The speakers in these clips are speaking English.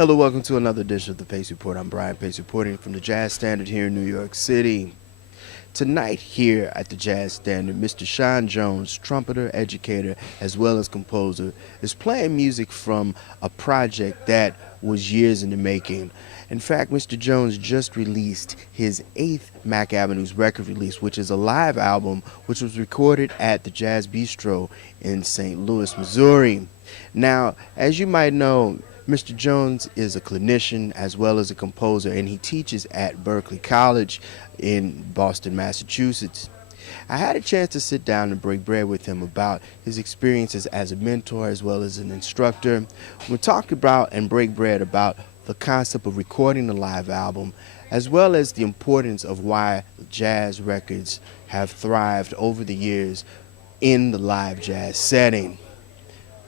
Hello, welcome to another edition of the Pace Report. I'm Brian Pace reporting from the Jazz Standard here in New York City. Tonight here at the Jazz Standard, Mr. Sean Jones, trumpeter, educator, as well as composer, is playing music from a project that was years in the making. In fact, Mr. Jones just released his 8th Mack Avenue Record release, which is a live album which was recorded at the Jazz Bistro in St. Louis, Missouri. Now, as you might know, Mr. Jones is a clinician as well as a composer, and he teaches at Berklee College in Boston, Massachusetts. I had a chance to sit down and break bread with him about his experiences as a mentor as well as an instructor. We talked about and break bread about the concept of recording a live album, as well as the importance of why jazz records have thrived over the years in the live jazz setting.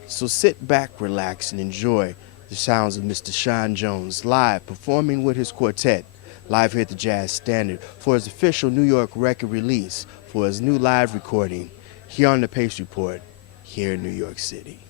So sit back, relax, and enjoy the sounds of Mr. Sean Jones live performing with his quartet live here at the Jazz Standard for his official New York record release for his new live recording here on the Pace Report here in New York City.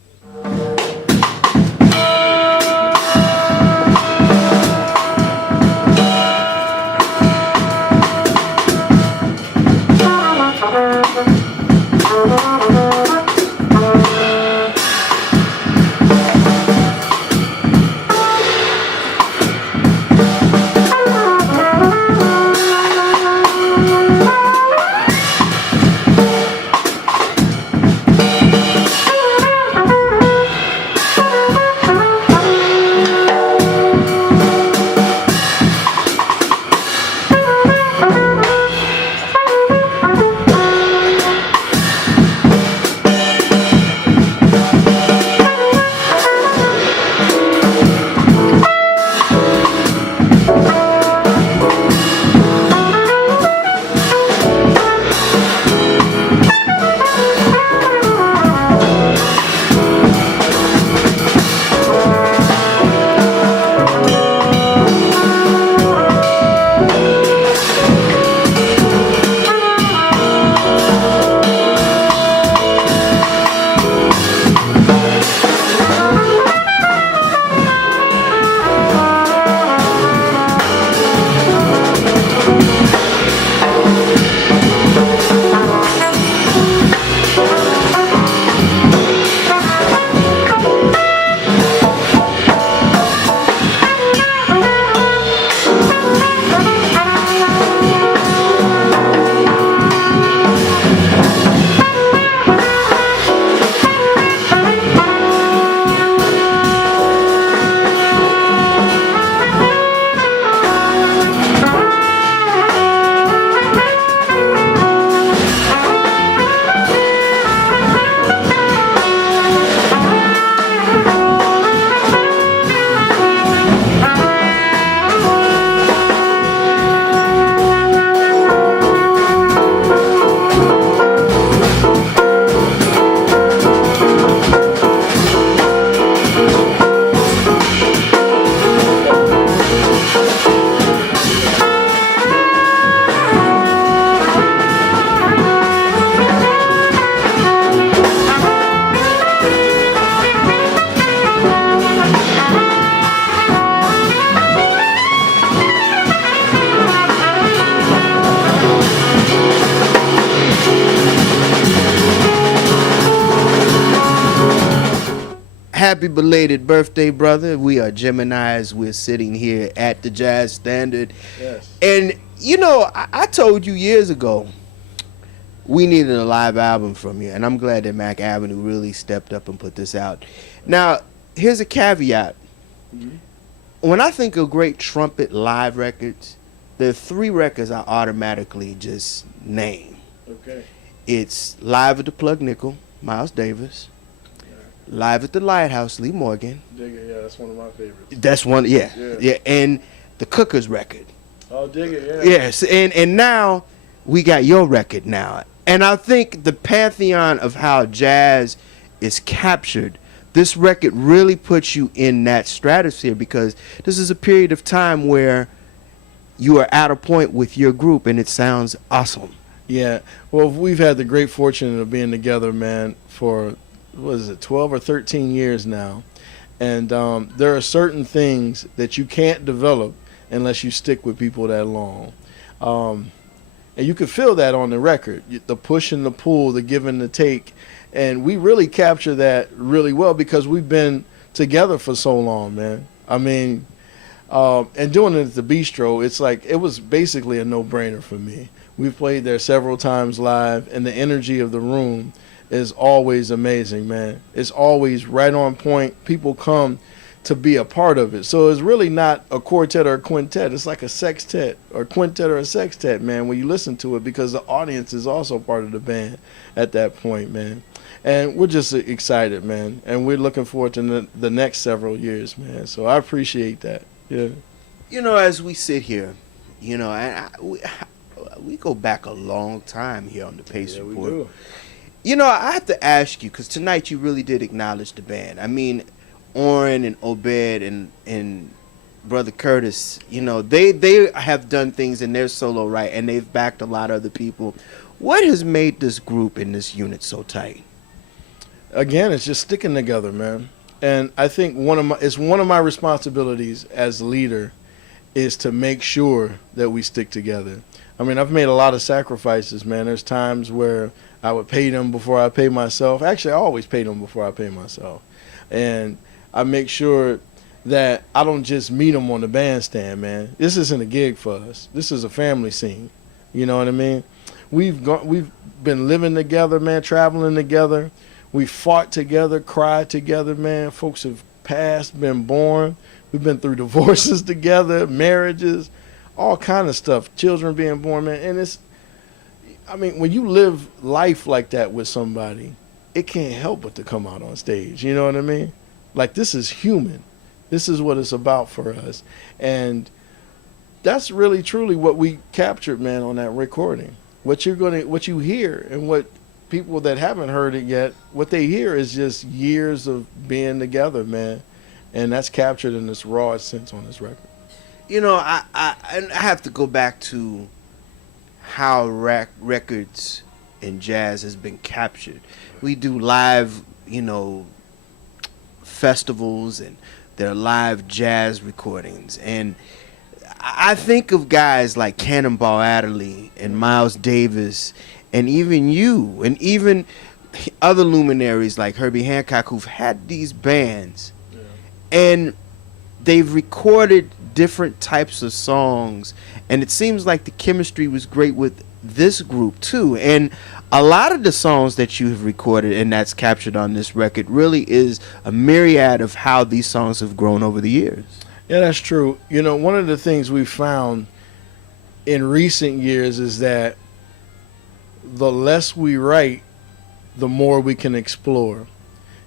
Happy belated birthday, brother. We are Geminis. We're sitting here at the Jazz Standard. Yes. And, you know, I told you years ago we needed a live album from you, and I'm glad that Mack Avenue really stepped up and put this out. Now, here's a caveat. Mm-hmm. When I think of great trumpet live records, there are 3 records I automatically just name. Okay. It's Live at the Plug Nickel, Miles Davis. Live at the Lighthouse, Lee Morgan. Dig it, yeah, that's one of my favorites. That's one, yeah. And the Cookers record. Oh, dig it, yeah. Yes, and now we got your record now. And I think the pantheon of how jazz is captured, this record really puts you in that stratosphere, because this is a period of time where you are at a point with your group and it sounds awesome. Yeah, well, we've had the great fortune of being together, man, for, what is it, 12 or 13 years now. And there are certain things that you can't develop unless you stick with people that long. And you can feel that on the record, the push and the pull, the give and the take. And we really capture that really well because we've been together for so long, man. I mean, and doing it at the Bistro, it's like it was basically a no-brainer for me. We've played there several times live, and the energy of the room is always amazing, man. It's always right on point. People come to be a part of it. So it's really not a quartet or a quintet. It's like a sextet or quintet or a sextet, man, when you listen to it, because the audience is also part of the band at that point, man. And we're just excited, man. And we're looking forward to the next several years, man. So I appreciate that. Yeah. You know, as we sit here, you know, and we go back a long time here on the Pace Yeah, we Report. do. You know, I have to ask you, because tonight you really did acknowledge the band. I mean, Orrin and Obed and Brother Curtis, you know, they have done things in their solo right, and they've backed a lot of other people. What has made this group and this unit so tight? Again, it's just sticking together, man. And I think it's one of my responsibilities as leader is to make sure that we stick together. I mean, I've made a lot of sacrifices, man. There's times where I would pay them before I pay myself. Actually, I always pay them before I pay myself. And I make sure that I don't just meet them on the bandstand, man. This isn't a gig for us. This is a family scene. You know what I mean? We've been living together, man, traveling together. We fought together, cried together, man. Folks have passed, been born. We've been through divorces together, marriages, all kind of stuff. Children being born, man. And I mean, when you live life like that with somebody, it can't help but to come out on stage. You know what I mean? Like, this is human. This is what it's about for us. And that's really, truly what we captured, man, on that recording. What you hear and what people that haven't heard it yet, what they hear is just years of being together, man. And that's captured in this raw sense on this record. You know, I have to go back to how records and jazz has been captured. We do live, you know, festivals, and there are live jazz recordings. And I think of guys like Cannonball Adderley and Miles Davis, and even you, and even other luminaries like Herbie Hancock, who've had these bands, and they've recorded different types of songs, and it seems like the chemistry was great with this group too. And a lot of the songs that you have recorded and that's captured on this record really is a myriad of how these songs have grown over the years. Yeah, that's true. You know, one of the things we found in recent years is that the less we write, the more we can explore.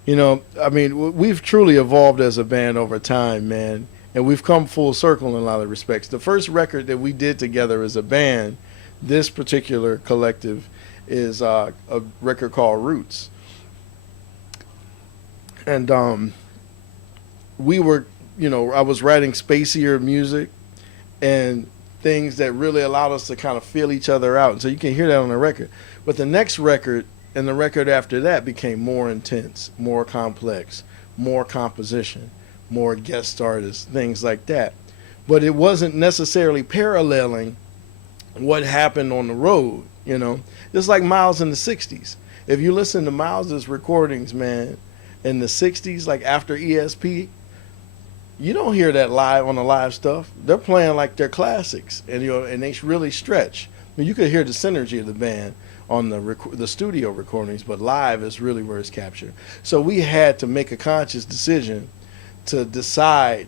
You know, I mean, we've truly evolved as a band over time, man, and we've come full circle in a lot of respects. The first record that we did together as a band, this particular collective, is a record called Roots. And we were, you know, I was writing spacier music and things that really allowed us to kind of feel each other out. And so you can hear that on the record. But the next record and the record after that became more intense, more complex, more composition, more guest artists, things like that. But it wasn't necessarily paralleling what happened on the road, you know. Just like Miles in the 60s. If you listen to Miles's recordings, man, in the 60s, like after ESP, you don't hear that live on the live stuff. They're playing like their classics, and you know, and they really stretch. I mean, you could hear the synergy of the band on the studio recordings, but live is really where it's captured. So we had to make a conscious decision to decide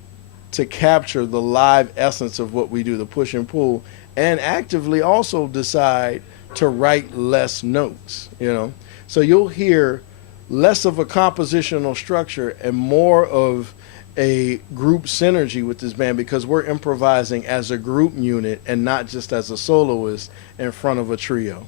to capture the live essence of what we do, the push and pull, and actively also decide to write less notes, you know. So you'll hear less of a compositional structure and more of a group synergy with this band, because we're improvising as a group unit and not just as a soloist in front of a trio.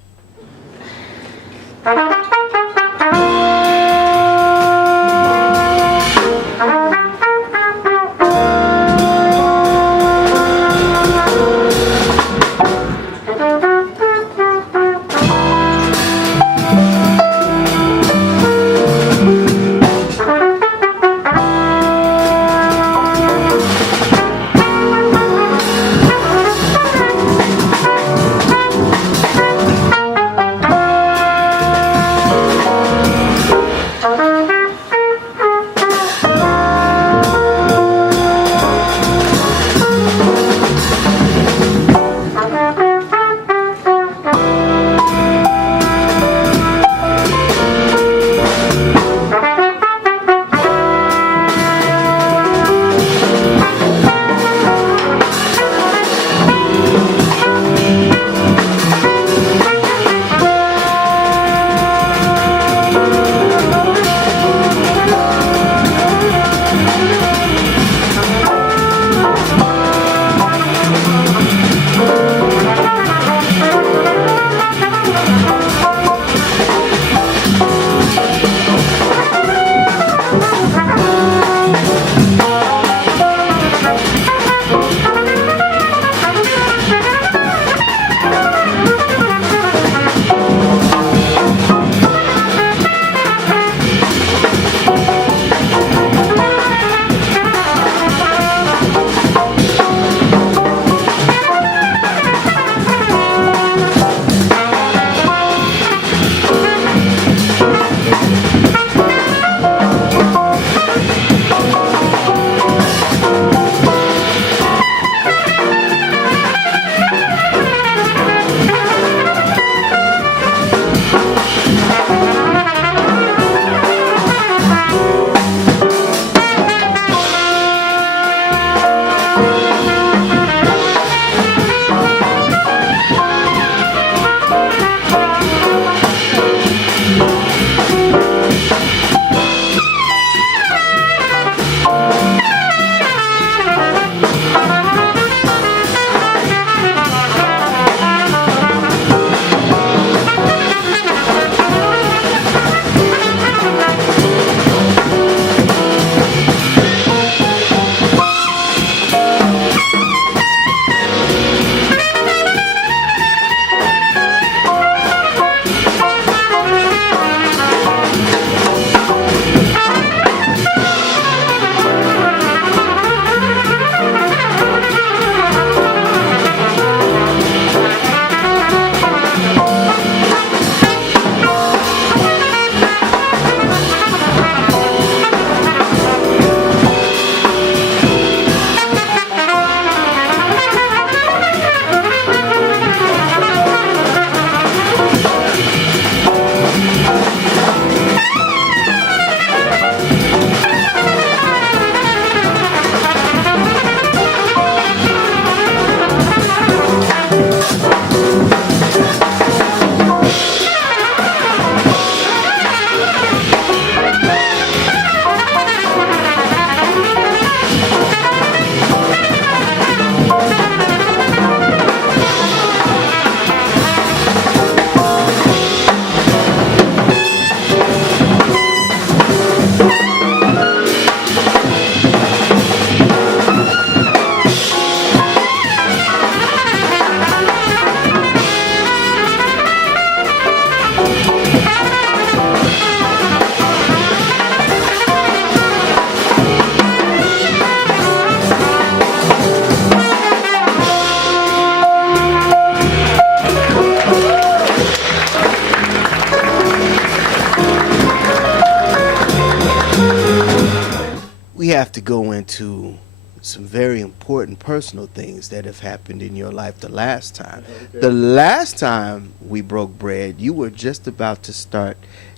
have to go into some very important personal things that have happened in your life the last time. Okay. The last time we broke bread, you were just about to start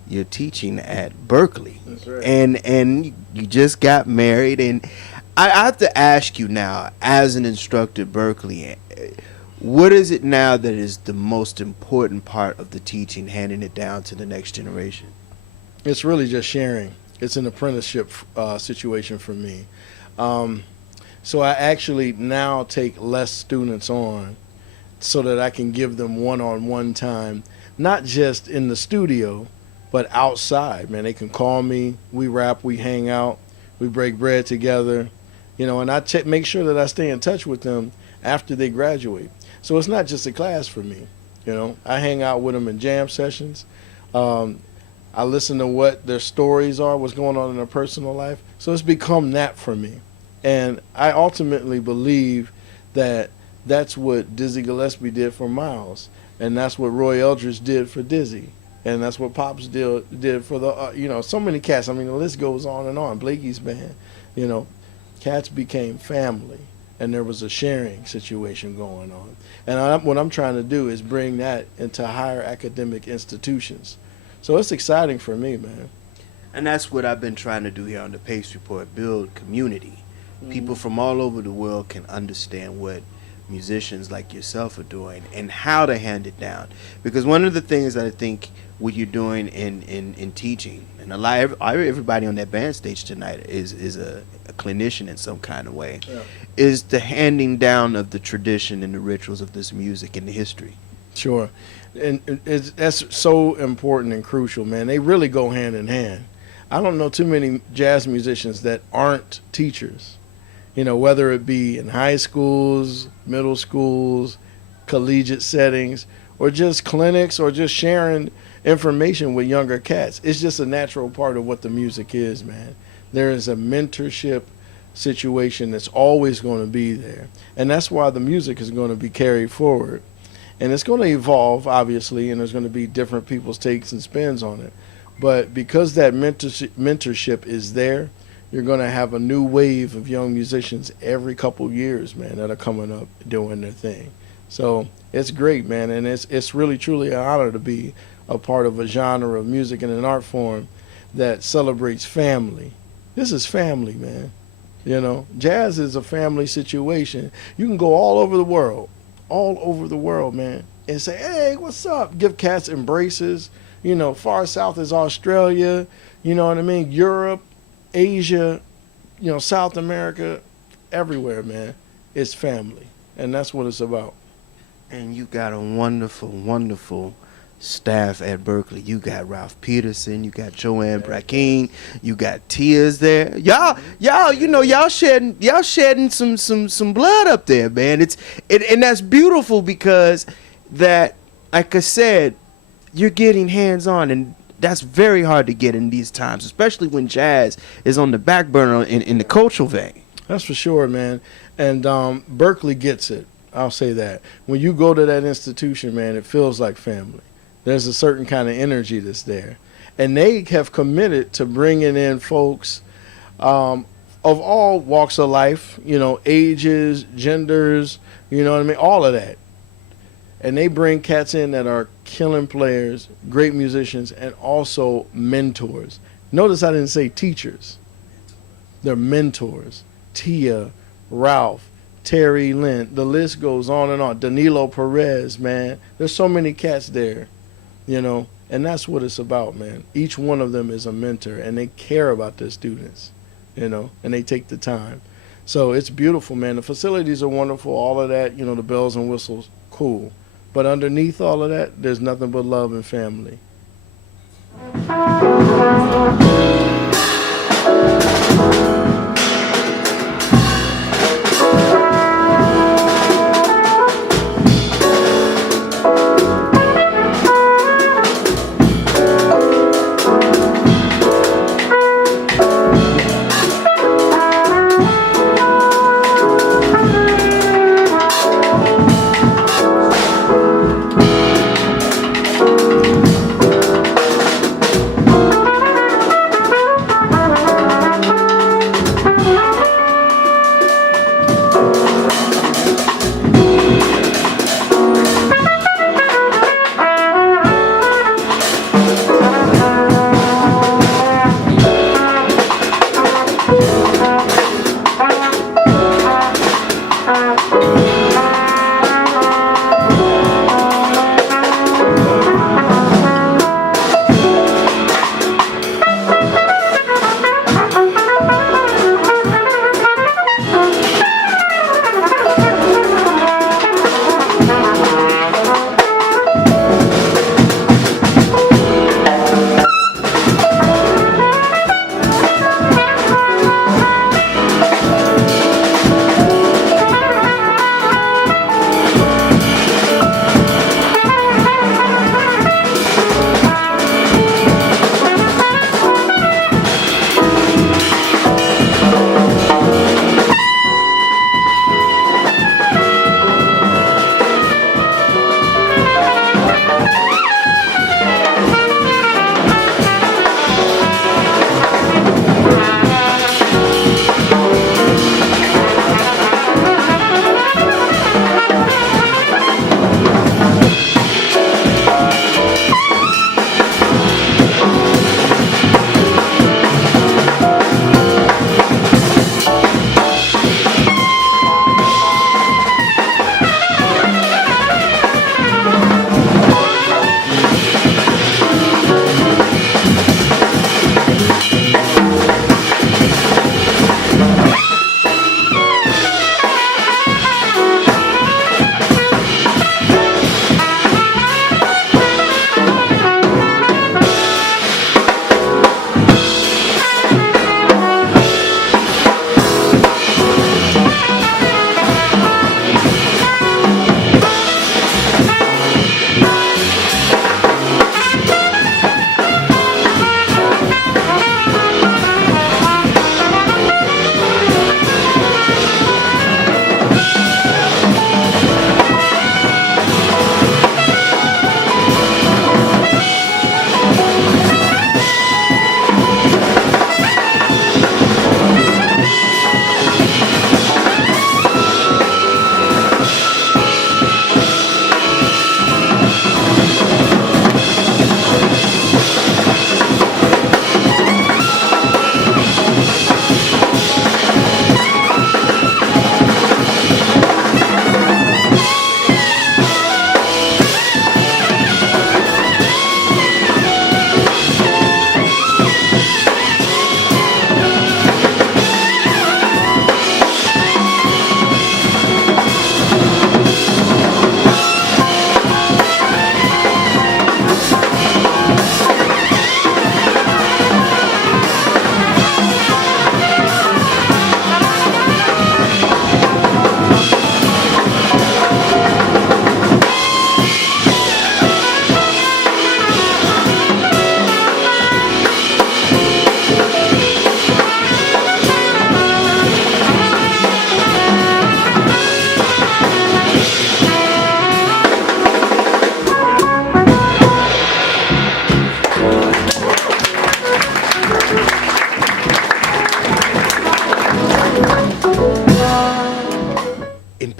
your teaching at Berklee. That's right. And you just got married, and I have to ask you now, as an instructor at Berklee, what is it now that is the most important part of the teaching, handing it down to the next generation? It's really just sharing. It's an apprenticeship situation for me. So I actually now take less students on so that I can give them one-on-one time, not just in the studio, but outside, man. They can call me, we rap, we hang out, we break bread together, and I make sure that I stay in touch with them after they graduate. So it's not just a class for me, I hang out with them in jam sessions. I listen to what their stories are, what's going on in their personal life. So it's become that for me. And I ultimately believe that that's what Dizzy Gillespie did for Miles. And that's what Roy Eldridge did for Dizzy. And that's what Pops did for the, so many cats. I mean, the list goes on and on. Blakey's band, cats became family. And there was a sharing situation going on. And what I'm trying to do is bring that into higher academic institutions. So it's exciting for me, man. And that's what I've been trying to do here on the Pace Report, build community. People from all over the world can understand what musicians like yourself are doing and how to hand it down. Because one of the things that I think what you're doing in teaching, and everybody on that band stage tonight is a clinician in some kind of way, is the handing down of the tradition and the rituals of this music and the history. Sure. And that's so important and crucial, man. They really go hand in hand. I don't know too many jazz musicians that aren't teachers. Whether it be in high schools, middle schools, collegiate settings, or just clinics, or just sharing information with younger cats. It's just a natural part of what the music is, man. There is a mentorship situation that's always going to be there. And that's why the music is going to be carried forward. And it's going to evolve, obviously, and there's going to be different people's takes and spins on it. But because that mentorship is there, you're going to have a new wave of young musicians every couple years, man, that are coming up doing their thing. So it's great, man, and it's really, truly an honor to be a part of a genre of music and an art form that celebrates family. This is family, man. Jazz is a family situation. You can go all over the world, man, and say, hey, what's up? Give cats embraces. Far south is Australia, you know what I mean? Europe, Asia, South America, everywhere, man. It's family, and that's what it's about. And you got a wonderful, wonderful staff at Berklee. You got Ralph Peterson, you got Joanne Brackeen, you got Tears there. Y'all, y'all shedding some blood up there, man. And that's beautiful because that, like I said, you're getting hands on, and that's very hard to get in these times, especially when jazz is on the back burner in the cultural vein. That's for sure, man. And Berklee gets it. I'll say that. When you go to that institution, man, it feels like family. There's a certain kind of energy that's there. And they have committed to bringing in folks of all walks of life, ages, genders, all of that. And they bring cats in that are killing players, great musicians, and also mentors. Notice I didn't say teachers. They're mentors. Tia, Ralph, Terry Lynn, the list goes on and on. Danilo Perez, man. There's so many cats there, and that's what it's about, man. Each one of them is a mentor, and they care about their students, and they take the time. So it's beautiful, man. The facilities are wonderful, all of that, the bells and whistles, cool. But underneath all of that, there's nothing but love and family.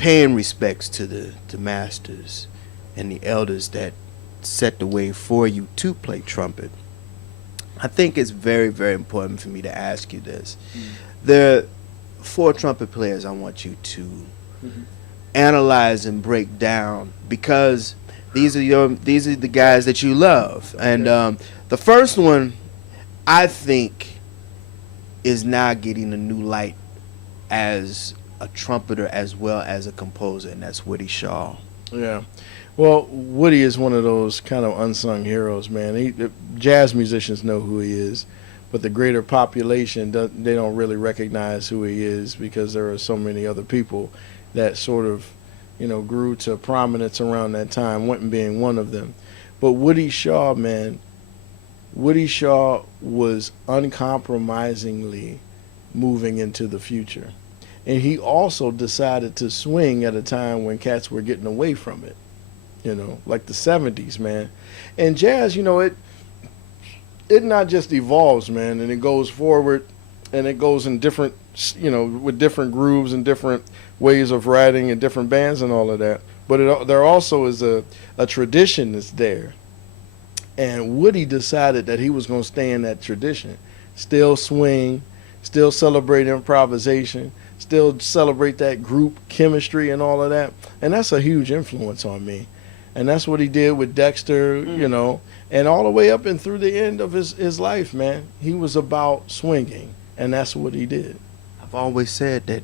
paying respects to the masters and the elders that set the way for you to play trumpet, I think it's very, very important for me to ask you this. There are 4 trumpet players I want you to analyze and break down, because these are the guys that you love. And the first one, I think, is now getting a new light as a trumpeter as well as a composer, and that's Woody Shaw. Yeah. Well, Woody is one of those kind of unsung heroes, man. Jazz musicians know who he is, but the greater population, they don't really recognize who he is, because there are so many other people that sort of, grew to prominence around that time, Winton being one of them. But Woody Shaw, man, Woody Shaw was uncompromisingly moving into the future. And he also decided to swing at a time when cats were getting away from it, like the 70s, man. And jazz, it not just evolves, man, and it goes forward, and it goes in different, with different grooves and different ways of writing and different bands and all of that. But there also is a tradition that's there. And Woody decided that he was going to stay in that tradition, still swing, still celebrate improvisation, still celebrate that group chemistry and all of that. And that's a huge influence on me. And that's what he did with Dexter, and all the way up and through the end of his life, man. He was about swinging, and that's what he did. I've always said that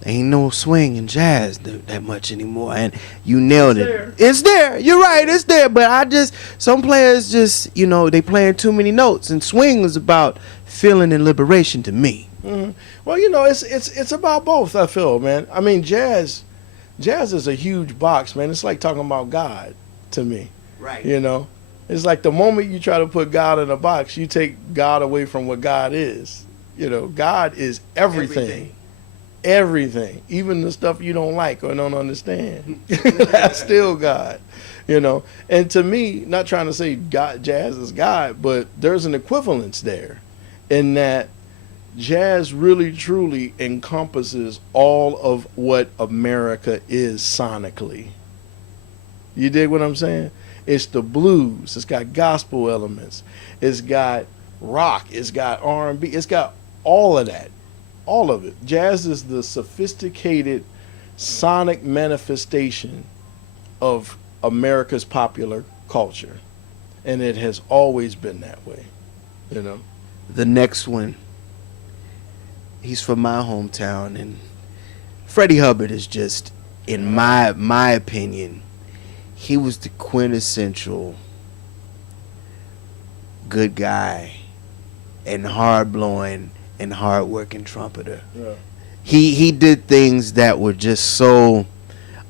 there ain't no swing in jazz that much anymore, and you nailed it. It's there. You're right. It's there. But some players just, they playing too many notes, and swing is about feeling and liberation to me. Mm-hmm. Well, it's about both, I feel, man. I mean, jazz is a huge box, man. It's like talking about God to me. Right. It's like the moment you try to put God in a box, you take God away from what God is. God is everything. Everything. Even the stuff you don't like or don't understand. That's still God. And to me, not trying to say God, jazz is God, but there's an equivalence there in that jazz really truly encompasses all of what America is sonically. You dig what I'm saying? It's the blues. It's got gospel elements. It's got rock. It's got R&B. It's got all of that. All of it. Jazz is the sophisticated sonic manifestation of America's popular culture. And it has always been that way. The next one, he's from my hometown, and Freddie Hubbard is just, in my opinion, he was the quintessential good guy and hard-blowing and hard-working trumpeter. Yeah. He did things that were just so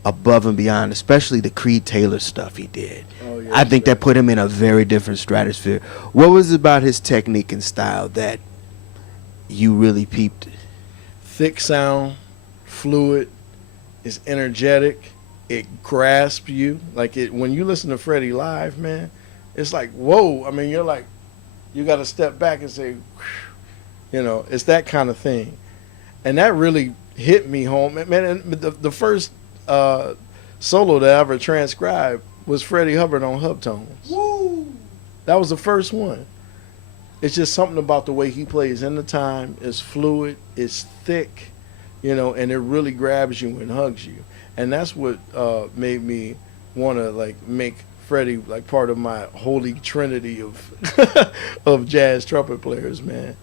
above and beyond, especially the Creed Taylor stuff he did. Oh, yeah, I think that put him in a very different stratosphere. What was it about his technique and style that you really peeped? Thick sound, fluid, it's energetic, it grasps you. Like when you listen to Freddie live, man, it's like, whoa. I mean, you're like, you got to step back and say, it's that kind of thing. And that really hit me home. Man, and the first solo that I ever transcribed was Freddie Hubbard on Hubtones. Woo! That was the first one. It's just something about the way he plays in the time. It's fluid, it's thick, and it really grabs you and hugs you. And that's what made me want to make Freddie part of my holy trinity of of jazz trumpet players, man.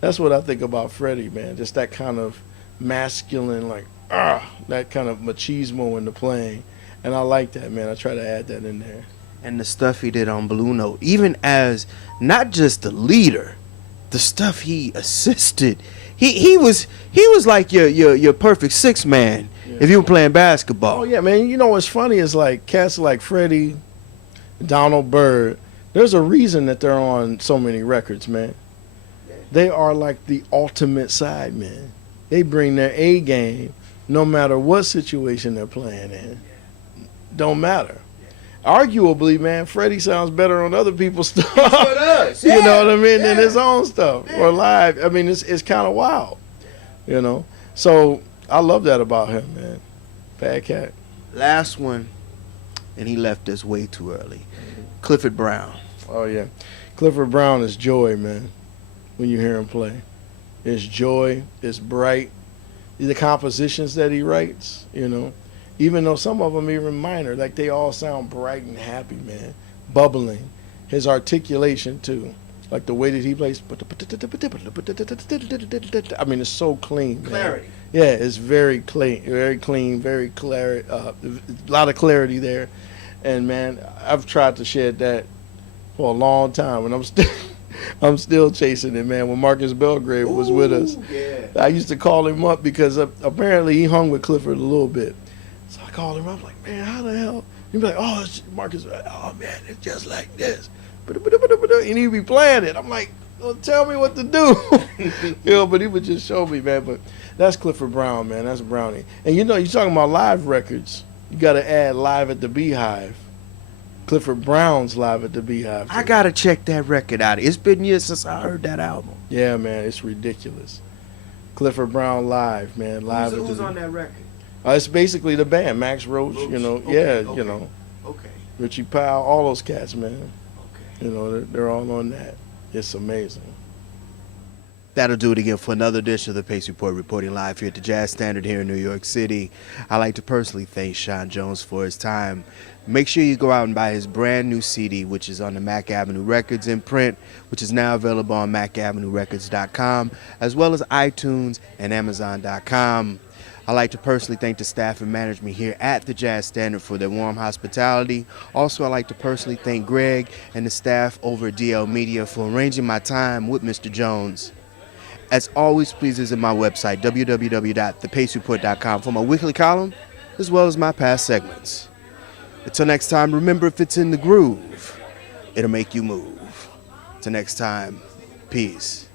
That's what I think about Freddie, man. Just that kind of masculine, that kind of machismo in the playing. And I like that, man. I try to add that in there. And the stuff he did on Blue Note, even as not just the leader, the stuff he assisted. He was like your perfect sixth man if you were playing basketball. Oh yeah, man. What's funny is cats like Freddie, Donald Byrd. There's a reason that they're on so many records, man. They are like the ultimate sidemen. They bring their A game no matter what situation they're playing in. Don't matter. Arguably, man, Freddie sounds better on other people's stuff. Yeah. You know what I mean? Than his own stuff or live. I mean, it's kind of wild. So I love that about him, man. Bad cat. Last one, and he left us way too early. Clifford Brown. Oh yeah, Clifford Brown is joy, man. When you hear him play, it's joy. It's bright. The compositions that he writes, even though some of them even minor, like they all sound bright and happy, man, bubbling. His articulation too, like the way that he plays. I mean, it's so clean, man. Clarity. Yeah, it's very clean, very clear. A lot of clarity there, and man, I've tried to shed that for a long time, and I'm still chasing it, man. When Marcus Belgrave was with us, yeah. I used to call him up because apparently he hung with Clifford a little bit. So I called him up, like, man, how the hell? He'd be like, oh, it's Marcus, oh man, it's just like this. And he'd be playing it. I'm like, well, tell me what to do. But he would just show me, man. But that's Clifford Brown, man. That's Brownie. And you're talking about live records. You got to add Live at the Beehive. Clifford Brown's Live at the Beehive. I got to check that record out. It's been years since I heard that album. Yeah, man, it's ridiculous. Clifford Brown Live, man. Live Who's on that record? It's basically the band. Max Roach, Okay. Okay. Richie Powell, all those cats, man. Okay. They're all on that. It's amazing. That'll do it again for another edition of the Pace Report, reporting live here at the Jazz Standard here in New York City. I'd like to personally thank Sean Jones for his time. Make sure you go out and buy his brand new CD, which is on the Mack Avenue Records imprint, which is now available on MackAvenueRecords.com, as well as iTunes and Amazon.com. I'd like to personally thank the staff and management here at the Jazz Standard for their warm hospitality. Also, I'd like to personally thank Greg and the staff over at DL Media for arranging my time with Mr. Jones. As always, please visit my website, www.thepacereport.com, for my weekly column, as well as my past segments. Until next time, remember, if it's in the groove, it'll make you move. Till next time, peace.